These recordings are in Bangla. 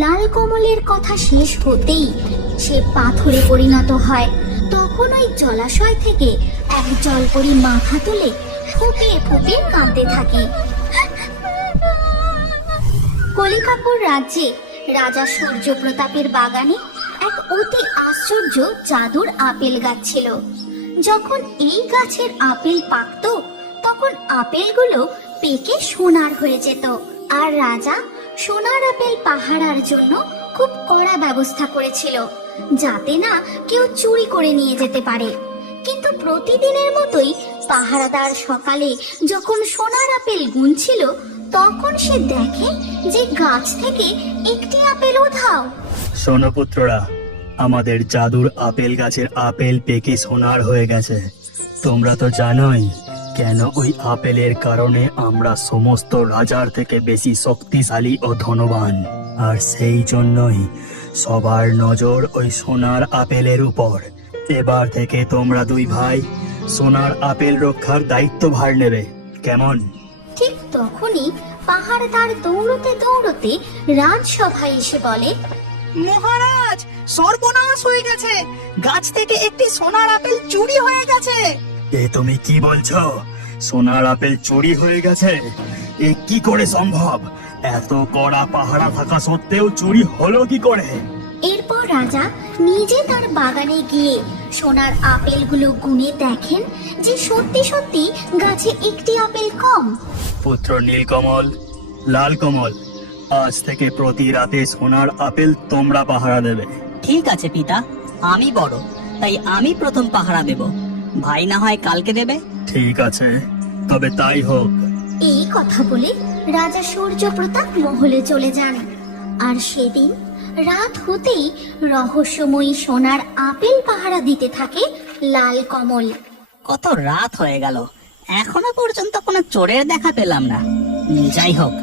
লাল কমলের কথা শেষ হতেই সে পাথরে পরিণত হয়। তখন ওই জলাশয় থেকে এক জলপরি মাথা তুলে ফুপিয়ে ফুপিয়ে কাঁদতে থাকে। কলিকাপুর রাজ্যে রাজা সূর্য প্রতাপের বাগানে এক অতি আশ্চর্য জাদুর আপেল গাছ ছিল। যখন এই গাছের আপেল পাকতো তখন আপেলগুলো পেকে সোনার হয়ে যেত। আর রাজা সোনার আপেল পাহারার জন্য খুব কড়া ব্যবস্থা করেছিল, যাতে না কেউ চুরি করে নিয়ে যেতে পারে। কিন্তু প্রতিদিনের মতোই পাহারাদার সকালে যখন সোনার আপেল গুনছিল, তখন সে দেখে যে গাছ থেকে একটি আপেল উধাও। শোনো পুত্ররা, আমাদের জাদুর আপেল গাছের আপেল পেকে সোনার হয়ে গেছে। তোমরা তো জানোই কেন ওই আপেলের কারণে আমরা সমস্ত রাজার থেকে বেশি শক্তিশালী ও ধনবান। আর সেই জন্যই সবার নজর ওই সোনার আপেলের উপর। এবার থেকে তোমরা দুই ভাই সোনার আপেল রক্ষার দায়িত্বভার নেবে, কেমন? ঠিক তখনই পাহাড়দার দৌড়তে দৌড়তে রাজসভায় এসে বলে, মহারাজ, সর্বনাশ হয়ে গেছে, গাছ থেকে একটি সোনার আপেল চুরি হয়ে গেছে। এ তুমি কি বলছো? সোনার আপেল চুরি হয়ে গেছে? এ কি করে সম্ভব? এত কড়া পাহারা থাকা সত্ত্বেও চুরি হলো কি করে? এরপর রাজা নিজে তার বাগানে গিয়ে সোনার আপেলগুলো গুনে দেখেন যে সত্যি সত্যি গাছে একটি আপেল কম। পুত্র নীলকমল, লাল কমল, আজ থেকে প্রতি রাতে সোনার আপেল তোমরা পাহারা দেবে। ঠিক আছে পিতা, আমি বড়, তাই আমি প্রথম পাহারা দেব। ভাই না হয় কালকে দেবে। ঠিক আছে, তবে তাই হোক। এই কথা বলে রাজা সূর্য প্রতাপ মহলে চলে যান। আর সেদিন রাত হতেই রহস্যময়ী সোনার আপেল পাহারা দিতে থাকে লাল কমল। কত রাত হয়ে গেল, এখনো পর্যন্ত কোনো চোরের দেখা পেলাম না। যাই হোক,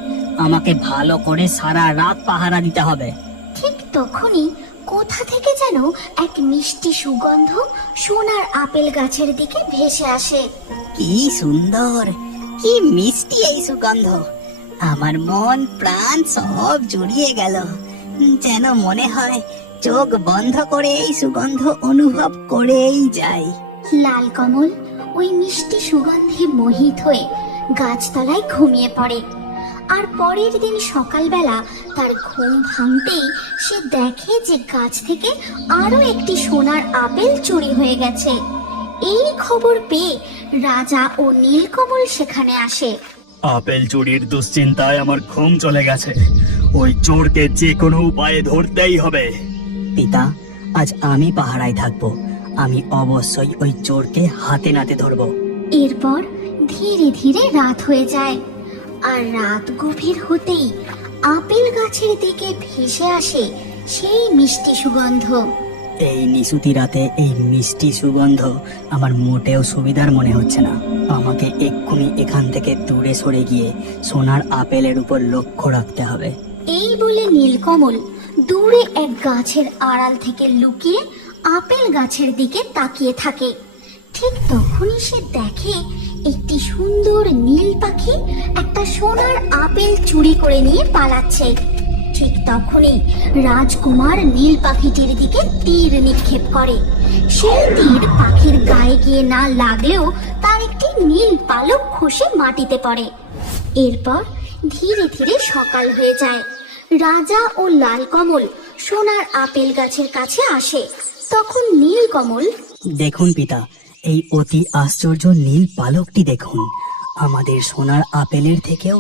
আমাকে ভালো করে সারা রাত পাহারা দিতে হবে। ঠিক তখনই কোথা থেকে যেন এক মিষ্টি সুগন্ধ সোনার আপেল গাছের দিকে ভেসে আসে। কি সুন্দর, কি মিষ্টি এই সুগন্ধ! আমার মন প্রাণ সব জুড়িয়ে গেল। যেন মনে হয় চোখ বন্ধ করে এই সুগন্ধ অনুভব করেই যাই। লাল কমল ওই মিষ্টি সুগন্ধে মোহিত হয়ে গাছতলায় ঘুমিয়ে পড়ে। আর পরের দিন সকালবেলা তার ঘুম ভাঙতেই সে দেখে যে গাছ থেকে আরো একটি সোনার আপেল চুরি হয়ে গেছে। এই খবর পেয়ে রাজা ও নীলকমল সেখানে আসে। আপেল চুরির দুশ্চিন্তায় আমার ঘুম চলে গেছে। ওই চোরকে যে কোনো উপায়ে ধরতেই হবে। পিতা, আজ আমি পাহারায় থাকবো। আমি অবশ্যই ওই চোরকে হাতে নাতে ধরবো। এরপর ধীরে ধীরে রাত হয়ে যায়। আর রাত গভীর হতেই আপেল গাছের দিকে ভেসে আসে সেই মিষ্টি সুগন্ধ। এই নিশুতি রাতে এই মিষ্টি সুগন্ধ আমার মোটেও সুবিধার মনে হচ্ছে না। আমাকে এক্ষুনি এখান থেকে দূরে সরে গিয়ে সোনার আপেলের উপর লক্ষ্য রাখতে হবে। এই বলে নীলকমল দূরে এক গাছের আড়াল থেকে লুকিয়ে আপেল গাছের দিকে তাকিয়ে থাকে। ঠিক তখনই সে দেখে একটি সুন্দর নীল পাখি একটা সোনার আপেল চুরি করে নিয়ে পালাচ্ছে। ঠিক তখনই রাজকুমার নীল পাখিটির দিকে তীর নিক্ষেপ করে। সেই তীর পাখির গায়ে গিয়ে না লাগলেও তার একটি নীল পালক খসে মাটিতে পড়ে। এরপর ধীরে ধীরে সকাল হয়ে যায়। রাজা ও লাল কমল সোনার আপেল গাছের কাছে আসে। তখন নীল কমল, দেখুন পিতা, এই অতি আশ্চর্য নীল পালকটি দেখুন। আমাদের সোনার আপেলের থেকেও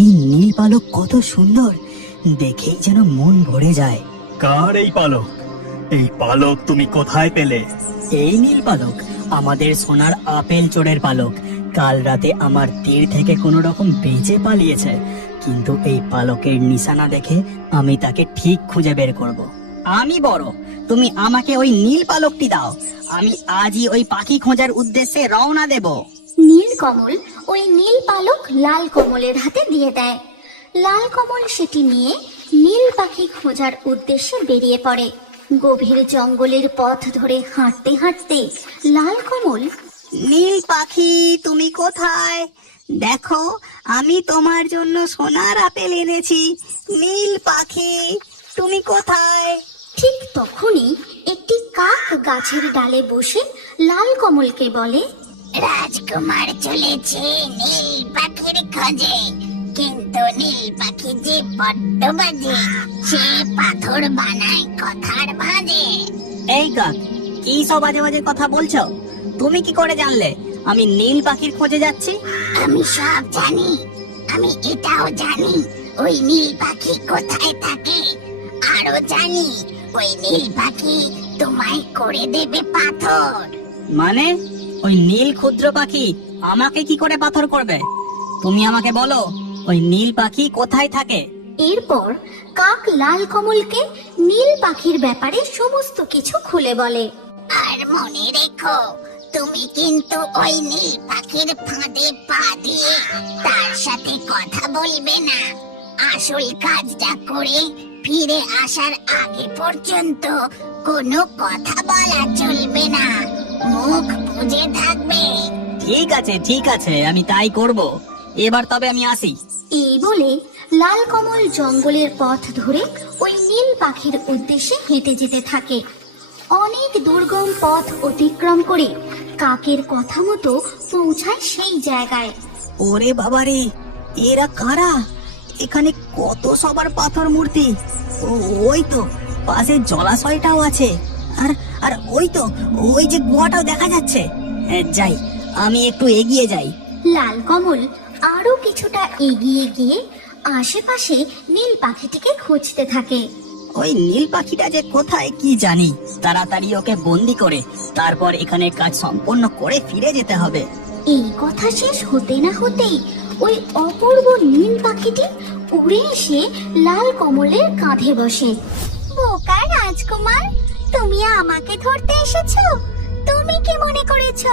এই নীল পালক কত সুন্দর, দেখেই যেন মন ভরে যায়। কার এই পালক? এই পালক তুমি কোথায় পেলে? এই নীল পালক আমাদের সোনার আপেল চোরের পালক। কাল রাতে আমার তীর থেকে কোনো রকম বেঁচে পালিয়েছে, কিন্তু এই পালকের নিশানা দেখে আমি তাকে ঠিক খুঁজে বের করব। আমি বড়, তুমি আমাকে ওই নীল পালকটি দাও। আমি আজই ওই পাখি খোঁজার উদ্দেশ্যে রওনা দেব। নীল কমল ওই নীল পালক লাল কমলের হাতে দিয়ে দেয়। লাল কমল সেটি নিয়ে নীল পাখি খোঁজার উদ্দেশ্যে বেরিয়ে পড়ে। গভীর জঙ্গলের পথ ধরে হাঁটতে হাঁটতে লাল কমল, নীল পাখি, তুমি কোথায়? দেখো, আমি তোমার জন্য সোনার আপেল এনেছি। নীল পাখি, তুমি কোথায়? ঠিক তখনই একটি কাক গাছের ডালে বসে লাল কমলকে বলে, রাজকুমার চলেছে নীল পাখির খোঁজে, কিন্তু নীল পাখি যে বড্ড বাজে, সে পাথর বানায় কথার ভাঁজে। এই কাক, কি সব বাজে বাজে কথা বলছো? তুমি কি করে জানলে আমি নীল পাখির খোঁজে যাচ্ছি? আমি সব জানি, আমি এটাও জানি ওই নীল পাখি কোথায় থাকে, আরো জানি ওই নীল পাখি তোমায় করে দেবে পাথর। মানে ওই নীল ক্ষুদ্র পাখি আমাকে কি করে পাথর করবে? তুমি আমাকে বলো ওই নীল পাখি কোথায় থাকে? এরপর কাক লাল কমলকে নীল পাখির ব্যাপারে সমস্ত কিছু খুলে বলে। আর মনে রেখো, তুমি কিন্তু ওই নীল পাখির ফাঁদে পা দিয়ে তার সাথে কথা বলবে না। আসল কাজটা করে ফিরে আসার আগে পর্যন্ত কোনো কথা বলা চলবে না, মুখ বুজে থাকবে। ঠিক আছে, আমি তাই করব। এবার তবে আমি আসি। এই বলে লাল কমল জঙ্গলের পথ ধরে ওই নীল পাখির উদ্দেশ্যে হেঁটে যেতে থাকে। অনেক দুর্গম পথ অতিক্রম করে কাকের কথা মতো পৌঁছায় সেই জায়গায়। ওরে বাবারে, এরা কারা? এখানে কত সবার পাথর মূর্তি। ওই তো পাশে জলাশয়টাও আছে, আর আর ওই যে গুহাটাও দেখা যাচ্ছে। যাই, আমি একটু এগিয়ে যাই। লাল কমল আরো কিছুটা এগিয়ে গিয়ে আশেপাশে নীল পাখিটিকে খুঁজতে থাকে। ওই নীল পাখিটা যে কোথায় কি জানি। তাড়াতাড়ি ওকে বন্দি করে তারপর এখানে কাজ সম্পন্ন করে ফিরে যেতে হবে। এই কথা শেষ হতে না হতেই ওই অপূর্ব নীল পাখিটি উড়ে এসে লাল কমলের কাঁধে বসে। বোকা রাজকুমার, তুমি আমাকে ধরতে এসেছো? তুমি কি মনে করেছো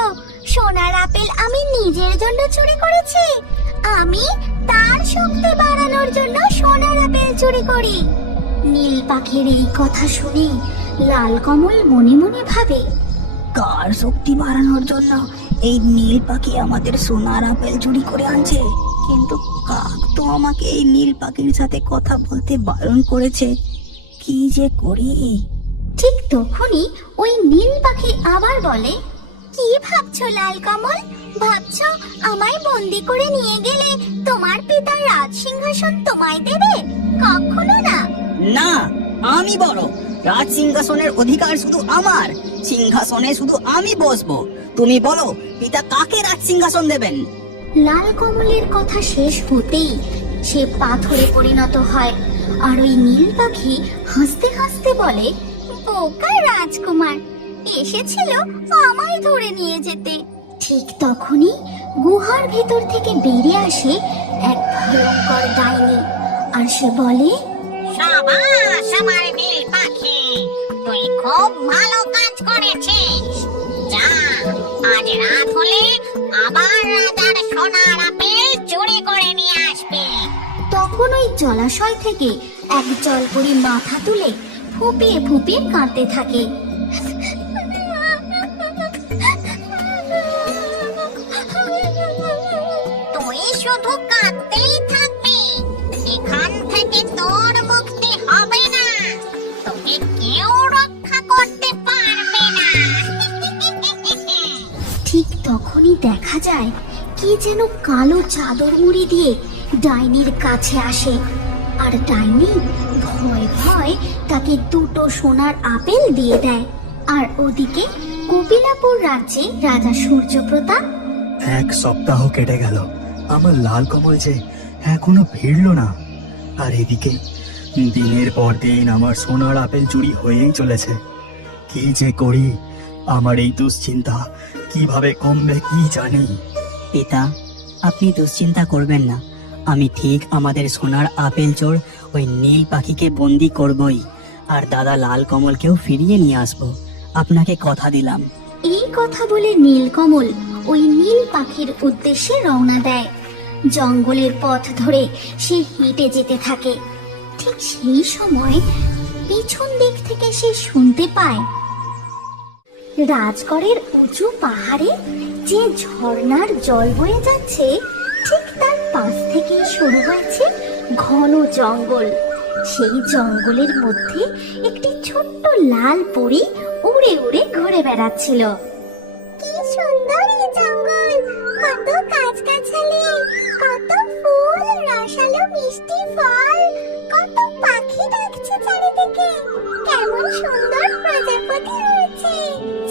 সোনার আপেল আমি নিজের জন্য চুরি করেছি? আমি তার শক্তি বাড়ানোর জন্য সোনার আপেল চুরি করি। নীল পাখির এই কথা শুনে লাল কমল মনে মনে ভাবে, কার শক্তি বাড়ানোর জন্য এই নীল পাখি আমাদের সোনার আপেল চুরি করে আনছে? কিন্তু কাক তো আমাকে এই নীল পাখির সাথে কথা বলতে বারণ করেছে। কি যে করি? ঠিক তখনই ওই নীল পাখি আবার বলে, কি ভাবছো লাল কমল? ভাবছো আমায় বন্দি করে নিয়ে গেলে তোমার পিতার রাজ সিংহাসন তোমায় দেবে? কখনো না। না, আমি বড়। রাজ সিংহাসনের অধিকার শুধু আমার। সিংহাসনে শুধু আমি বসবো। তুমি বলো, পিতা কাকে রাজ সিংহাসন দেবেন? লাল কমলের কথা শেষ হতেই সে পাথরে পরিণত হয়। আর ওই নীল পাখি হাসতে হাসতে বলে, বোকা রাজকুমার, এসেছিল আমায় ধরে নিয়ে যেতে। ঠিক তখনই গুহার ভেতর থেকে বেরিয়ে আসে এক ভয়ঙ্কর ডাইনি। আর সে বলে, সাবাস আমার নীল পাখি, তুই খুব ভালো কাজ করেছিস। যা, আজ রাত হলে আবার রাজার সোনার আপেল চুরি করে নিয়ে আসবি। তখন ওই জলাশয় থেকে এক জলপরি মাথা তুলে ফুপিয়ে ফুপিয়ে কাঁদতে থাকে। তুই শুধু কাঁদতেই থাকবি, এখান থেকে তোর মুক্তি হবে না, তোকে কেউ রক্ষা করতে পারবে না। ঠিক তখনই দেখা যায় কি যেন কালো চাদর মুড়ি দিয়ে ডাইনির কাছে আসে। আর ডাইনি ভয় ভয় তাকে দুটো সোনার আপেল দিয়ে দেয়। আর ওদিকে কপিলাপুর রাজ্যে রাজা সূর্যপ্রতাপ। এক সপ্তাহ কেটে গেল, আমার লাল কমল যে এখনো ফিরলো না। আর এদিকে দিনের পর দিন আমার সোনার আপেল চুরি হয়েই চলেছে। কি যে করি, আমার এই দুশ্চিন্তা কিভাবে কমবে কি জানি। পিতা, আপনি দুশ্চিন্তা করবেন না। আমি ঠিক আমাদের সোনার আপেল চোর ওই নীল পাখিকে বন্দি করবই, আর দাদা লাল কমলকেও ফিরিয়ে নিয়ে আসবো। আপনাকে কথা দিলাম। এই কথা বলে নীলকমল ওই নীল পাখির উদ্দেশ্যে রওনা দেয়। জঙ্গলের পথ ধরে সে হেঁটে যেতে থাকে। ঠিক সেই সময় পিছন দিক থেকে সে শুনতে পায়, রাজগড়ের উঁচু পাহাড়ে যে ঝর্ণার জল বয়ে যাচ্ছে, ঠিক তার পাশ থেকে শুরু হয়েছে ঘন জঙ্গল। সেই জঙ্গলের মধ্যে একটি ছোট্ট লাল পরী উড়ে উড়ে ঘুরে বেড়াচ্ছিল। কি সুন্দর এই জঙ্গল, কত গাছগাছালি, কত ফুল, রসালো মিষ্টি ফল, কত পাখি ডাকছে চারিদিকে, কেমন সুন্দর প্রজাপতি রয়েছে,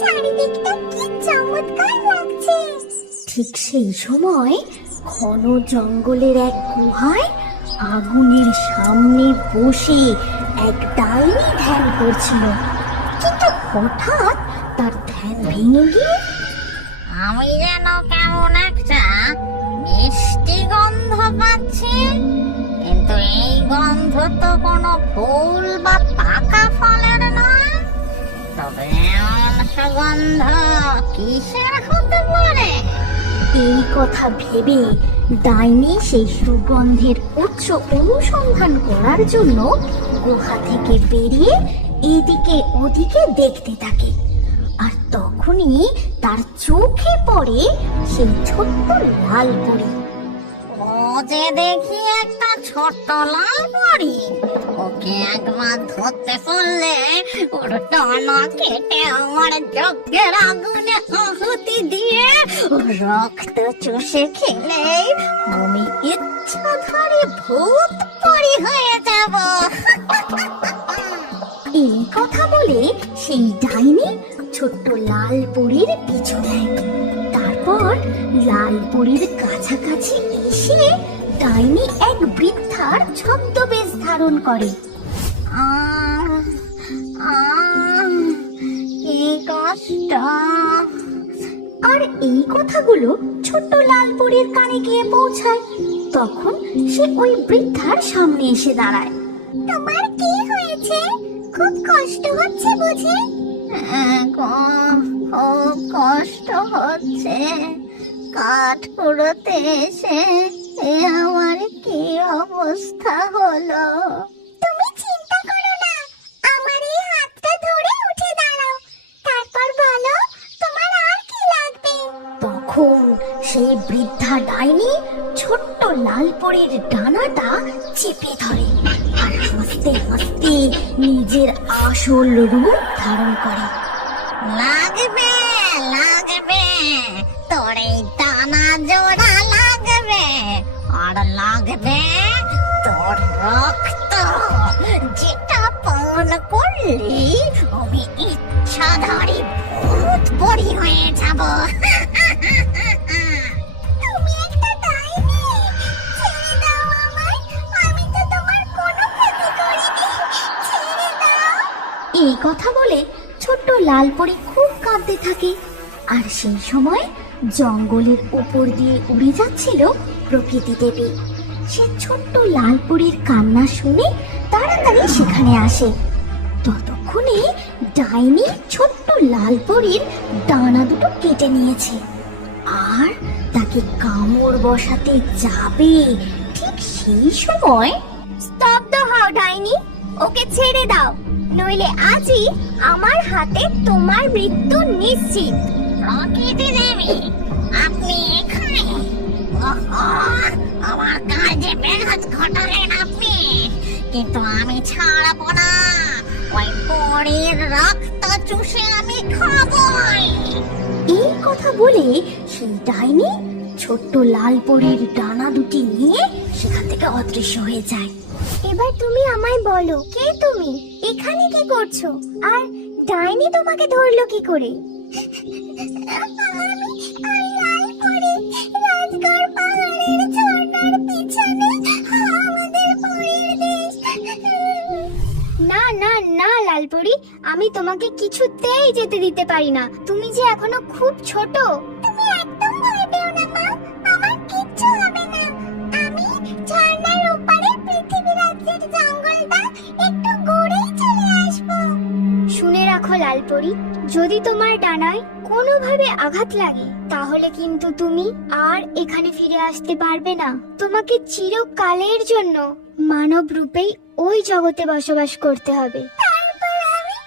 চারিদিকটা কি চমৎকার লাগছে। ঠিক সেই সময় ঘন জঙ্গলের এক গুহায় আগুনের সামনে বসে এক ডাইনি ধ্যান করছিল। কিন্তু হঠাৎ তার ধ্যান ভেঙে গিয়ে আমি যেন কেমন একটা মিষ্টি গন্ধ পাচ্ছি, কিন্তু এই গন্ধ তো কোনো ফুল বা পাকা ফলের নয়। তবে এমন সুগন্ধ কিসের হতে পারে? এই কথা ভেবে ডাইনি সেই সুগন্ধের উৎস অনুসন্ধান করার জন্য গুহা থেকে বেরিয়ে এদিকে ওদিকে দেখতে থাকে। আর তখনই তার চোখে পড়ে সেই ছোট্ট লাল পরী। ও যে দেখি একটা ছোট্ট লাল পরী, ওকে একবার ধরতে পারলে ওর ডানা কেটে আমার যজ্ঞের আগুনে আহুতি দিয়ে রক্ত চুষে খেলে আমি ইচ্ছাধারী ভূত পরী হয়ে যাব। এই কথা বলে সেই ডাইনি ছোট্ট লাল পরীর পিছু নেয়। তারপর লাল পরীর কাছাকাছি এসে ডাইনি এক বৃদ্ধার ছদ্মবেশ ধারণ করে। আহ, আহ, কি কষ্ট। আর এই কথাগুলো ছোট্ট লাল পরীর কানে গিয়ে পৌঁছায়। তখন সে ওই বৃদ্ধার সামনে এসে দাঁড়ায়। তোমার কি হয়েছে? খুব কষ্ট হচ্ছে বুঝি? খুব কষ্ট হচ্ছে। কাঠ কুড়োতে এসে আমার কি অবস্থা হলো। তুমি চিন্তা করো না, আমার এই হাতটা ধরে উঠে দাঁড়াও, তারপর বলো তোমার আর কি লাগবে। তখন সেই বৃদ্ধা ডাইনি ছোট্ট লাল পরীর ডানাটা চেপে ধরে আর হাসতে হাসতে নিজের আসল রূপ ধারণ করে। লাগবে লাগবে, তোর এই টানা জোড়া লাগবে, আর লাগবে তোর রক্ত, যেটা পান করলি আমি ইচ্ছাধারী ভূত পরী হয়ে যাব। তুমি একটা ডাইনি, ছেড়ে দাও আমায়, আমি তো তোমার কোনো ক্ষতি করিনি, ছেড়ে দাও। এই কথা বলে ছোট্ট লাল পরী খুব কাঁদতে থাকে। আর সেই সময় জঙ্গলের উপর দিয়ে উড়ে যাচ্ছিল প্রকৃতি দেবী। সে ছোট্ট লাল পরীর কান্না শুনে তাড়াতাড়ি সেখানে আসে। ততক্ষণে ডাইনি ছোট্ট লাল পরীর ডানা দুটো কেটে নিয়েছে আর তাকে কামড় বসাতে যাবে। ঠিক সেই সময় স্তব্ধ হও ডাইনি, ওকে ছেড়ে দাও, নইলে আজই আমার হাতে তোমার মৃত্যু নিশ্চিত। প্রকৃতি দেবী, আপনি এখানে? ওহো, আমার কাজে ব্যাঘাত ঘটালেন আপনি, কিন্তু আমি ছাড়বো না। ওই পরীর রক্ত চুষে আমি খাবই। এই কথা বলে সেই ডাইনি ছোট্ট লাল পরীর ডানা দুটি নিয়ে সেখান থেকে অদৃশ্য হয়ে যায়। এবার তুমি আমায় বলো, কে তুমি, এখানে কি করছো, আর ডাইনি তোমাকে ধরলো কি করে? রাজগড় পাহাড়ের ঝর্ণার পিছনে আমাদের পরীর দেশ। না না না লালপরি, আমি তোমাকে কিছুতেই যেতে দিতে পারি না। তুমি যে এখনো খুব ছোট। তুমি একদম ভয় পেও না মা, আমার কিচ্ছু হবে না। আমি ঝর্ণার ওপারে পৃথিবী রাজ্যের জঙ্গলটা একটু ঘুরেই চলে আসবো। শুনে রাখো লালপরি, যদি তোমার ডানায় কোনোভাবে আঘাত লাগে তাহলে কিন্তু তুমি আর এখানে ফিরে আসতে পারবে না। তোমাকে চিরকালের জন্য মানব রূপেই ওই জগতে বসবাস করতে হবে। তারপর আমি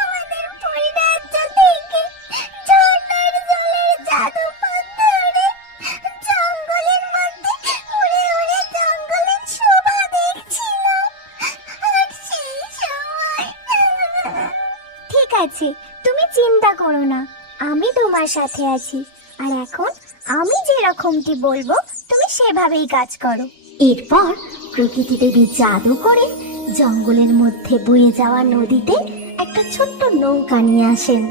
আমাদের পরিরাজ্য থেকে ঝর্ণার জলের জাদু পথ ধরে জঙ্গলের মধ্যে উড়ে উড়ে জঙ্গলের শোভা দেখছিলাম। ঠিক আছে, তুমি চিন্তা করো না, আমি তোমার সাথে আছি। আর এখন আমি যেরকমটি বলবো তুমি সেভাবেই কাজ করো। এরপর প্রকৃতি দেবী জাদু করে জঙ্গলের মধ্যে বয়ে যাওয়া নদীতে একটা ছোট্ট নৌকা নিয়ে আসেন।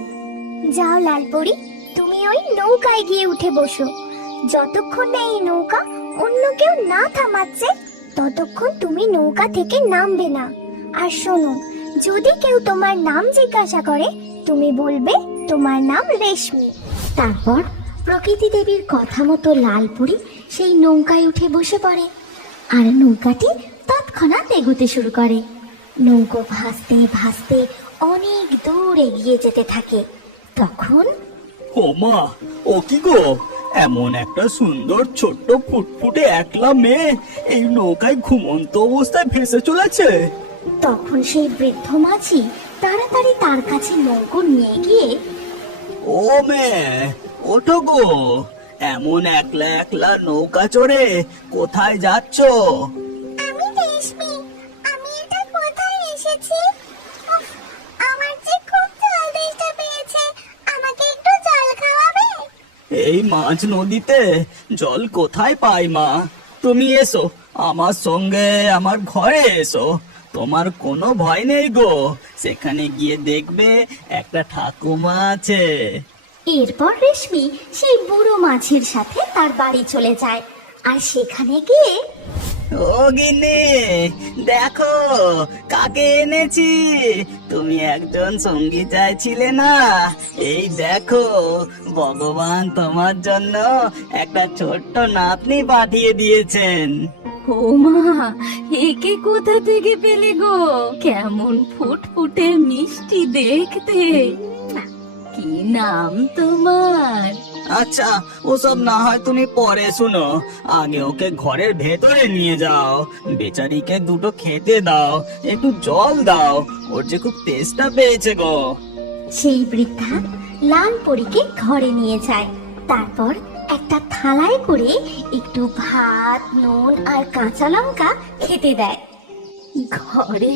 যাও লালপরি, তুমি ওই নৌকায় গিয়ে উঠে বসো। যতক্ষণ না এই নৌকা অন্য কেউ না থামাচ্ছে ততক্ষণ তুমি নৌকা থেকে নামবে না। আর শোনো, যদি কেউ তোমার নাম জিজ্ঞাসা করে তুমি বলবে তোমার নাম রেশমি। তারপর প্রকৃতি দেবীর কথা মতো লালপুরি সেই নৌকায় উঠে বসে পড়ে, আর নৌকাটি তৎক্ষণাৎ এগোতে শুরু করে। নৌকো ভাসতে ভাসতে অনেক দূর এগিয়ে যেতে থাকে। তখন ও মা, ও কি গো, এমন একটা সুন্দর ছোট্ট ফুটফুটে একলা মেয়ে এই নৌকায় ঘুমন্ত অবস্থায় ভেসে চলেছে। তখন সেই বৃদ্ধ মাঝি তাড়াতাড়ি তার কাছে নৌকো নিয়ে গিয়ে, ও মেয়ে, ওঠো গো, এমন একলা একলা নৌকা চড়ে কোথায় যাচ্ছো? আমি রেশমি, আমি এটা কোথায় এসেছি? উফ, আমার যে খুব জল তেষ্টা পেয়েছে, আমাকে একটু জল খাওয়াবে? এই মাঝ নদীতে জল কোথায় পাই মা? তুমি এসো আমার সঙ্গে, আমার ঘরে এসো। তোমার কোনো ভয় নেই গো, সেখানে গিয়ে দেখবে একটা ঠাকুমা আছে। এরপর রেশমি সেই বুড়ো মাঝির সাথে তার বাড়ি চলে যায়। আর সেখানে গিয়ে ও গিন্নি, দেখো কাকে এনেছি। তুমি একজন সঙ্গী চাইছিলে না, এই দেখো ভগবান তোমার জন্য একটা ছোট্ট নাতনি পাঠিয়ে দিয়েছেন। ও মা, একে কোথা থেকে পেলে গো? কেমন ফুটফুটে মিষ্টি দেখতে। কি নাম তোমার? আচ্ছা, ওসব না হয় তুমি পরে শুনো, আগে ওকে ঘরের ভেতরে নিয়ে যাও, বেচারিকে দুটো খেতে দাও, একটু জল দাও, ওর যে খুব তেষ্টা পেয়েছে গো। সেই বৃদ্ধা লালপরীকে ঘরে নিয়ে যায়। তারপর একটা থালায় করে একটু ভাত, নুন আর কাঁচা লঙ্কা খেতে দেয়। ঘরে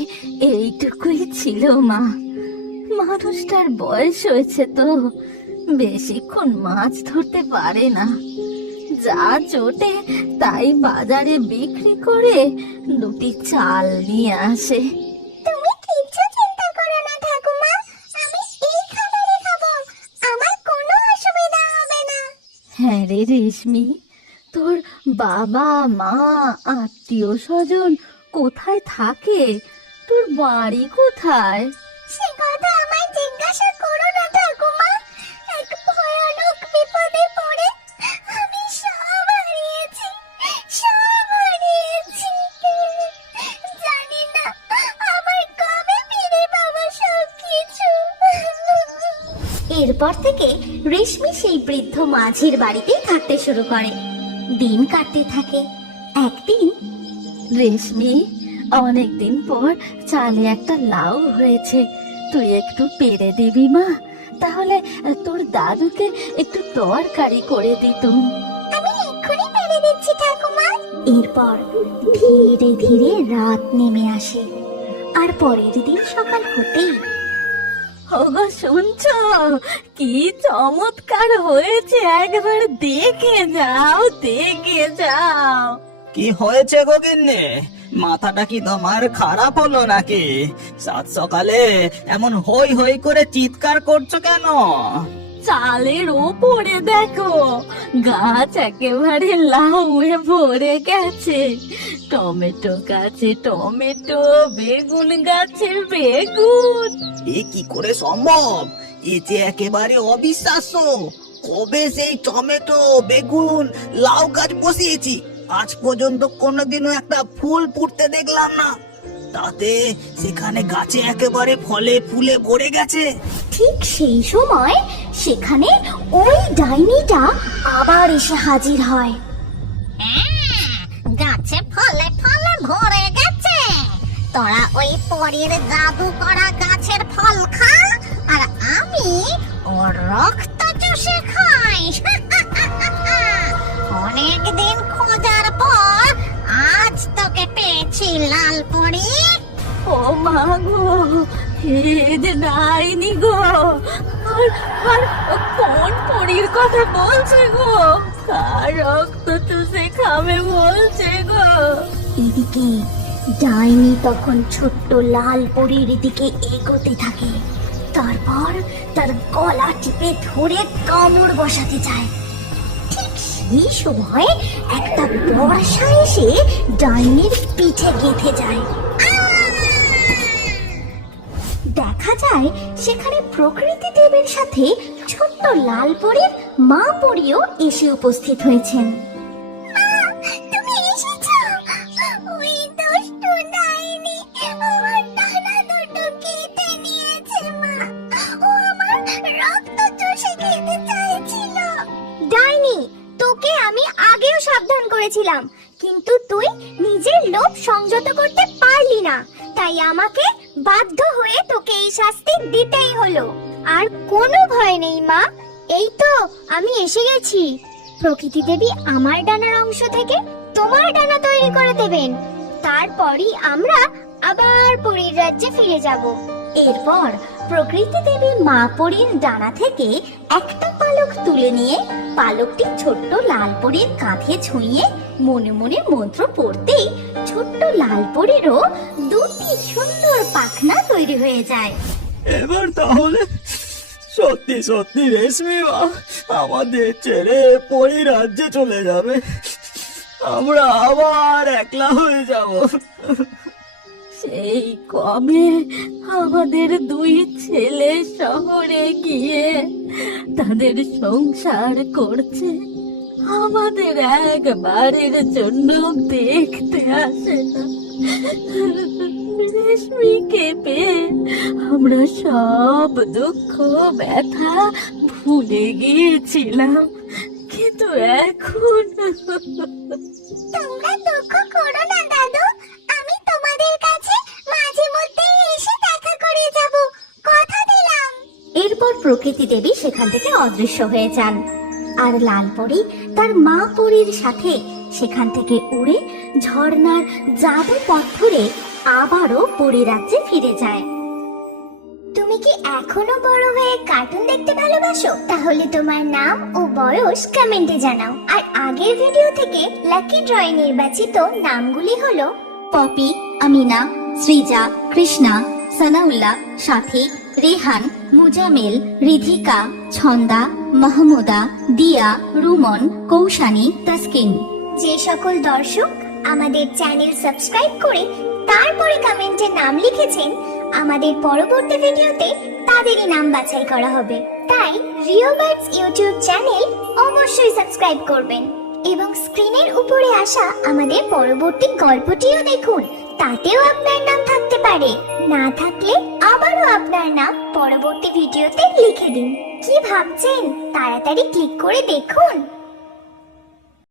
এইটুকুই ছিল মা। মানুষটার বয়স হয়েছে তো, বেশিক্ষণ মাছ ধরতে পারে না। যা জোটে তাই বাজারে বিক্রি করে দুটি চাল নিয়ে আসে। তুমি কিচ্ছু চিন্তা করো না ঠাকুমা, আমি এই খাবারই খাবো, আমার কোনো অসুবিধা হবে না। হ্যাঁ রে রেশমি, তোর বাবা মা আত্মীয় স্বজন কোথায় থাকে? তোর বাড়ি কোথায়? সে কথা আমায় জিজ্ঞাসা করো না ঠাকুমা, এক ভয়ানক বিপদে পড়ে আমি সব হারিয়েছি, সব হারিয়েছি। জানি না আমার কবে ফিরে পাবো সব কিছু। এরপর থেকে রেশমি সেই বৃদ্ধ মাঝির বাড়িতেই থাকতে শুরু করে। দিন কাটতে থাকে। একদিন রেশমি, অনেকদিন পর চালে একটা লাউ হয়েছে, তুই একটু পেরে দিবি মা? তাহলে তোর দাদুকে একটু তরকারি করে দিতুম। আমি এক্ষুনি পেরে দিচ্ছি ঠাকুমা। এরপর ধীরে ধীরে রাত নেমে আসে। আর পরের দিন সকাল হতেই ওগো শুনছো? কি চমৎকার হয়েছে, একবার দেখে যাও, দেখে যাও। কি হয়েছে গো গিন্নি? মাথাটা কি তোমার খারাপ হলো নাকি? সাত সকালে এমন হই হই করে চিৎকার করছো কেন? চালের ওপরে দেখো, গাছ একেবারে লাউয়ে ভরে গেছে। টমেটো গাছে টমেটো, বেগুন গাছে বেগুন। এ কি করে সম্ভব? এ যে একেবারে অবিশ্বাস্য। কবে সেই টমেটো, বেগুন, লাউ গাছ বসিয়েছি, আজ পর্যন্ত কোনোদিনও একটা ফুল ফুটতে দেখলাম না। তাতে সেখানে গাছে একেবারে ফলে ফুলে ভরে গেছে। ঠিক সেই সময় সেখানে ওই ডাইনিটা আবার এসে হাজির হয়। গাছে ফলে ফলে ভরে গেছে, তোরা ওই পরীর জাদু করা গাছের ফল খা, আর আমি ওর রক্ত চুষে খাই। অনেকদিন খোঁজার পর আজ তোকে পেয়েছি লালপরি। ও মা গো, এদ ডাইনি গো, আর আর কোন পরীর কথা বলছে গো? কার রক্ত চুষে খাবে বলছে গো? এদিকে ডাইনি তখন ছোট্ট লাল পরীর দিকে এগোতে থাকে। তারপর তার গলা টিপে ধরে কামড় বসাতে যায়। ঠিক সেই সময় একটা বর্ষা এসে ডাইনির পিঠে গেঁথে যায়। দেখা যায় সেখানে প্রকৃতি দেবীর সাথে ছোট্ট লাল পরীর মা পরীও এসে উপস্থিত হয়েছেন। তুমি এসেছো? ওই দুষ্টু ডাইনি আমার ডানা দুটো কেটে নিয়েছে মা। ও আমার রক্ত চুষে খেতে চাইছিল। ডাইনি, তোকে আমি আগেও সাবধান করেছিলাম, কিন্তু তুই নিজের লোভ সংযত করতে পারলি না, তাই আমাকে বাধ্য হয়ে তোকে এই শাস্তি দিতেই হলো। আর কোনো ভয় নেই মা, এই তো আমি এসে গেছি। প্রকৃতি দেবী আমার ডানার অংশ থেকে তোমার ডানা তৈরি করে দেবেন, তারপরই আমরা আবার পরীর রাজ্যে ফিরে যাব। এরপর প্রকৃতি দেবী মা পরীর ডানা থেকে একটা পালক তুলে নিয়ে পালকটি ছোট্ট লাল পরীর কাঁধে ছুঁয়ে মনে মনে মন্ত্র পড়তেই ছোট্ট লাল পরীরও দুটি সুন্দর পাখনা তৈরি হয়ে যায়। এবার তাহলে সত্যি সত্যি রেশমি মা আমাদের ছেড়ে পরি রাজ্যে চলে যাবে, আমরা আবার একলা হয়ে যাব। সেই কবে আমাদের দুই ছেলে শহরে গিয়ে তাদের সংসার করছে, আমাদের একবারের জন্য দেখতে আসে না। রেশমিকে পেয়ে আমরা সব দুঃখ ব্যথা ভুলে গিয়েছিলাম, কিন্তু এখন তোমরা দুঃখ করো না দাদু, আমি তোমাদের কাছে মাঝে মধ্যে এসে দেখা করে যাব, কথা দিলাম। এরপর প্রকৃতি দেবী সেখান থেকে অদৃশ্য হয়ে যান, আর লাল পরী তার মা পরীর সাথে সেখান থেকে উড়ে ঝর্ণার জাদু পথ ধরে আবারও পরী রাজ্যে ফিরে যায়। তুমি কি এখনো বড় হয়ে কার্টুন দেখতে ভালোবাসো? তাহলে তোমার নাম ও বয়স কমেন্টে জানাও। আর আগের ভিডিও থেকে লাকি ড্রয়ে নির্বাচিত নামগুলি হলো পপি, আমিনা, সৃজা, কৃষ্ণা, সানাউল্লাহ, সাথী, রেহান, মুজামেল, রিধিকা, ছন্দা, মাহমুদা, দিয়া, রুমন, কৌশানী, তাসকিন। যে সকল দর্শক আমাদের চ্যানেল সাবস্ক্রাইব করে তারপরে কমেন্টে নাম লিখেছেন, আমাদের পরবর্তী ভিডিওতে তাদেরই নাম বাছাই করা হবে। তাই রিও বার্ডস ইউটিউব চ্যানেল অবশ্যই সাবস্ক্রাইব করবেন এবং স্ক্রিনের উপরে আসা আমাদের পরবর্তী গল্পটিও দেখুন, তাতেও আপনার নাম থাকতে পারে। না থাকলে আবারও আপনার নাম পরবর্তী ভিডিওতে লিখে দিন। কি ভাবছেন? তাড়াতাড়ি ক্লিক করে দেখুন।